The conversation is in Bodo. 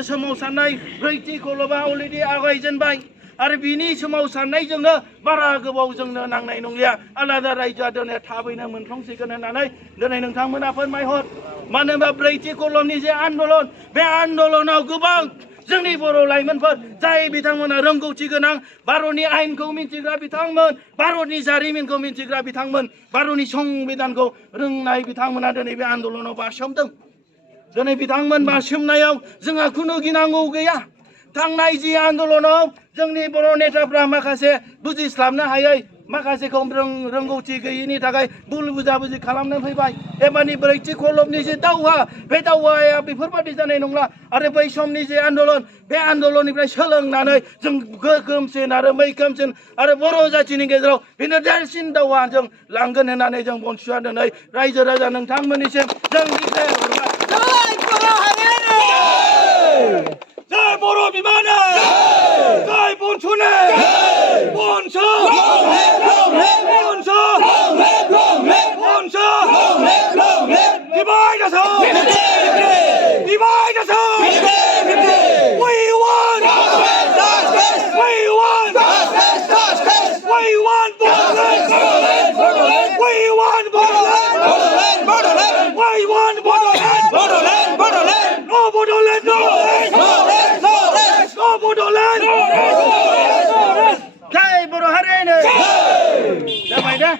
सोमावसारनाय ब्रैथि खलबा अलरेडि आवगायजेनबाय आरो बिनि सोमावसारनायजोंनो बारा गोबाव जोंनो नांनाय नंलिया आलादा रायजोआ दिनै थाबैनो मोनफुंसिगोन होननानै दिनै नोंथांमोना फोरमायहर मानो होनबा ब्रैथि खलबनि जे आन्दलन बे आन्दलनाव गोबां जोंनि बर' लाइमोनफोर जाय बिथांमोना रोंगौथि गोनां भारतनि आयेनखौ मिन्थिग्रा बिथांमोन भारतनि जारिमिनखौ मिन्थिग्रा बिथांमोन भारतनि संबिधानखौ रोंनाय बिथांमोना दिनै बे आन्दलनाव बारसोमदों दिनै बिथांमोन बारसोमनायाव जोंहा खुनु गिनांगौ गैया थांनाय जि आन्दलनाव जोंनि बर' नेताफ्रा माखासे बुजिस्लाबनो हायै माखासेखौ रोंगौथि गैयिनि थाखाय भुल बुजाबुजि खालामनो फैबाय एबारनि ब्रैथि खलबनि जे दावहा बे दावहाया बेफोरबादि जानाय नंला आरो बै समनि जे आन्दलन बे आन्दलननिफ्राय सोलोंनानै जों गोगोमसिन आरो मैखोमसिन आरो बर' जाथिनि गेजेराव बेनो देरसिन दावहा जों लांगोन होननानै जों बनसुआ दिनै रायजो राजा नोंथांमोननिसिम जों जय बर' बिमानो जय बनसुनो बनसु बनसु बनसु divide us all divide us all we want justice we want justice we want Borderland we want Borderland we want Borderland no Borderland no Borderland jai Borohare jai mày đó